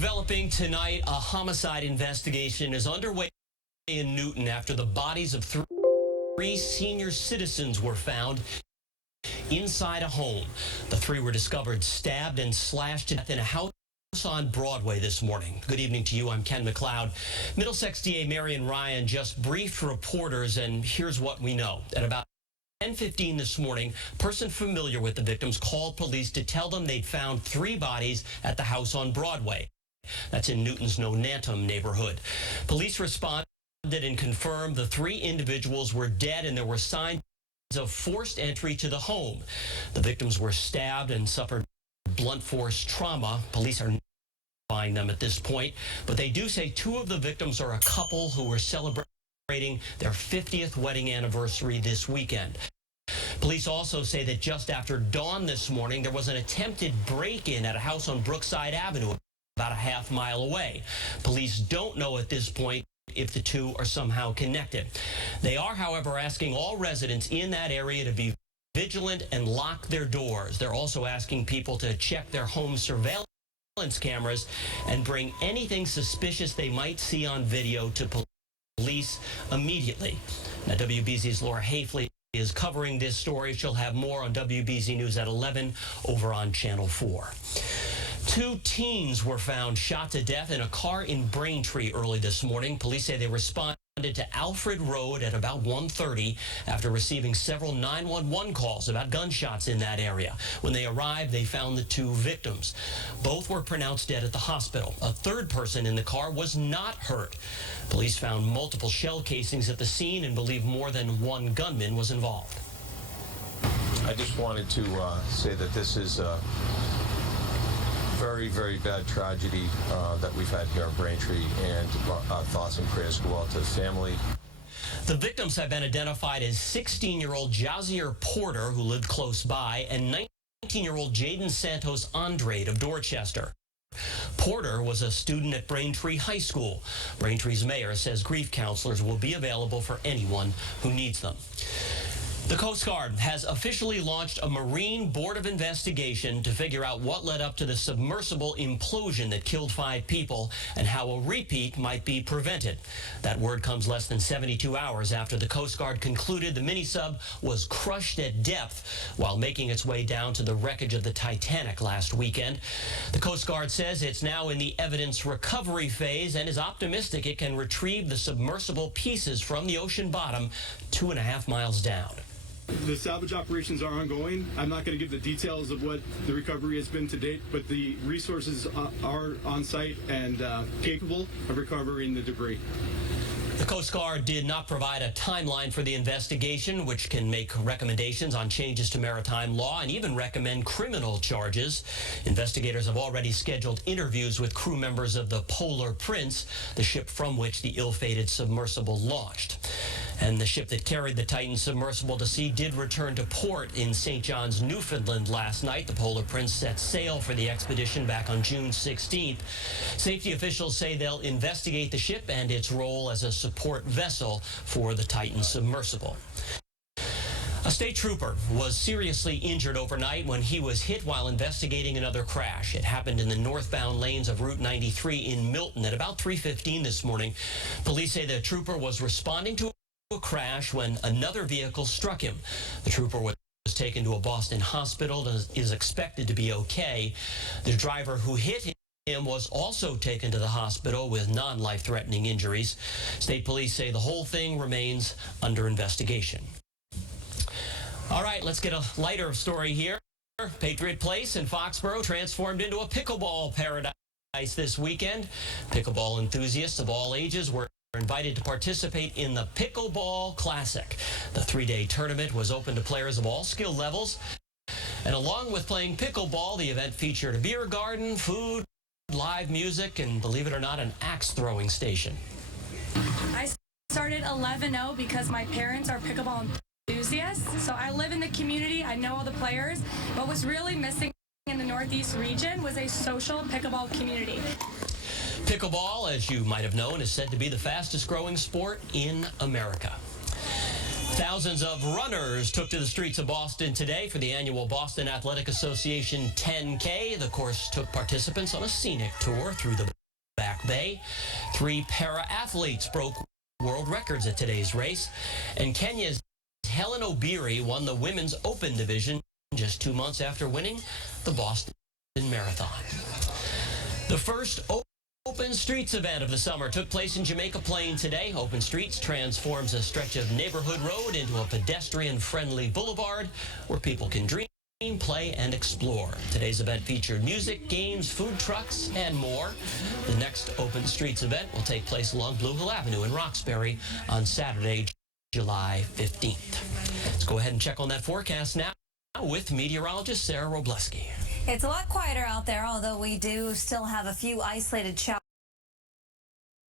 Developing tonight, a homicide investigation is underway in Newton after the bodies of three senior citizens were found inside a home. The three were discovered stabbed and slashed to death in a house on Broadway this morning. Good evening to you. I'm Ken McLeod. Middlesex DA Marion Ryan just briefed reporters, and here's what we know. At about 10:15 this morning, a person familiar with the victims called police to tell them they'd found three bodies at the house on Broadway. That's in Newton's Nonantum neighborhood. Police responded and confirmed the three individuals were dead, and there were signs of forced entry to the home. The victims were stabbed and suffered blunt force trauma. Police are identifying them at this point, but they do say two of the victims are a couple who were celebrating their 50th wedding anniversary this weekend. Police also say that just after dawn this morning, there was an attempted break-in at a house on Brookside Avenue, about a half-mile away. Police don't know at this point if the two are somehow connected. They are, however, asking all residents in that area to be vigilant and lock their doors. They're also asking people to check their home surveillance cameras and bring anything suspicious they might see on video to police immediately. Now, WBZ's Laura Hafley is covering this story. She'll have more on WBZ News at 11 over on Channel 4. Two teens were found shot to death in a car in Braintree early this morning. Police say they responded to Alfred Road at about 1:30 after receiving several 911 calls about gunshots in that area. When they arrived, they found the two victims. Both were pronounced dead at the hospital. A third person in the car was not hurt. Police found multiple shell casings at the scene and believe more than one gunman was involved. I just wanted to say that this is very, very bad tragedy that we've had here in Braintree, and thoughts and prayers go out to the family. The victims have been identified as 16-year-old Jazier Porter, who lived close by, and 19-year-old Jaden Santos Andrade of Dorchester. Porter was a student at Braintree High School. Braintree's mayor says grief counselors will be available for anyone who needs them. The Coast Guard has officially launched a Marine Board of Investigation to figure out what led up to the submersible implosion that killed 5 people and how a repeat might be prevented. That word comes less than 72 hours after the Coast Guard concluded the mini-sub was crushed at depth while making its way down to the wreckage of the Titanic last weekend. The Coast Guard says it's now in the evidence recovery phase and is optimistic it can retrieve the submersible pieces from the ocean bottom 2.5 miles down. The salvage operations are ongoing. I'm not going to give the details of what the recovery has been to date, but the resources are on site and capable of recovering the debris. The Coast Guard did not provide a timeline for the investigation, which can make recommendations on changes to maritime law and even recommend criminal charges. Investigators have already scheduled interviews with crew members of the Polar Prince, the ship from which the ill-fated submersible launched. And the ship that carried the Titan submersible to sea did return to port in St. John's, Newfoundland last night. The Polar Prince set sail for the expedition back on June 16th. Safety officials say they'll investigate the ship and its role as a support vessel for the Titan submersible. A state trooper was seriously injured overnight when he was hit while investigating another crash. It happened in the northbound lanes of Route 93 in Milton at about 3:15 this morning. Police say the trooper was responding to a crash when another vehicle struck him. The trooper was taken to a Boston hospital and is expected to be okay. The driver who hit him was also taken to the hospital with non-life-threatening injuries. State police say the whole thing remains under investigation. All right, let's get a lighter story here. Patriot Place in Foxborough transformed into a pickleball paradise this weekend. Pickleball enthusiasts of all ages were invited to participate in the Pickleball Classic. The 3-day tournament was open to players of all skill levels. And along with playing pickleball, the event featured a beer garden, food, live music, and believe it or not, an axe-throwing station. I started 11-0 because my parents are pickleball enthusiasts. So I live in the community. I know all the players. What was really missing in the Northeast region was a social pickleball community. Pickleball, as you might have known, is said to be the fastest growing sport in America. Thousands of runners took to the streets of Boston today for the annual Boston Athletic Association 10K. The course took participants on a scenic tour through the Back Bay. 3 para-athletes broke world records at today's race, and Kenya's Helen Obiri won the women's open division just 2 months after winning the Boston Marathon. The first Open Streets event of the summer took place in Jamaica Plain today. Open Streets transforms a stretch of neighborhood road into a pedestrian-friendly boulevard where people can dream, play, and explore. Today's event featured music, games, food trucks, and more. The next Open Streets event will take place along Blue Hill Avenue in Roxbury on Saturday, July 15th. Let's go ahead and check on that forecast now with meteorologist Sarah Robleski. It's a lot quieter out there, although we do still have a few isolated showers.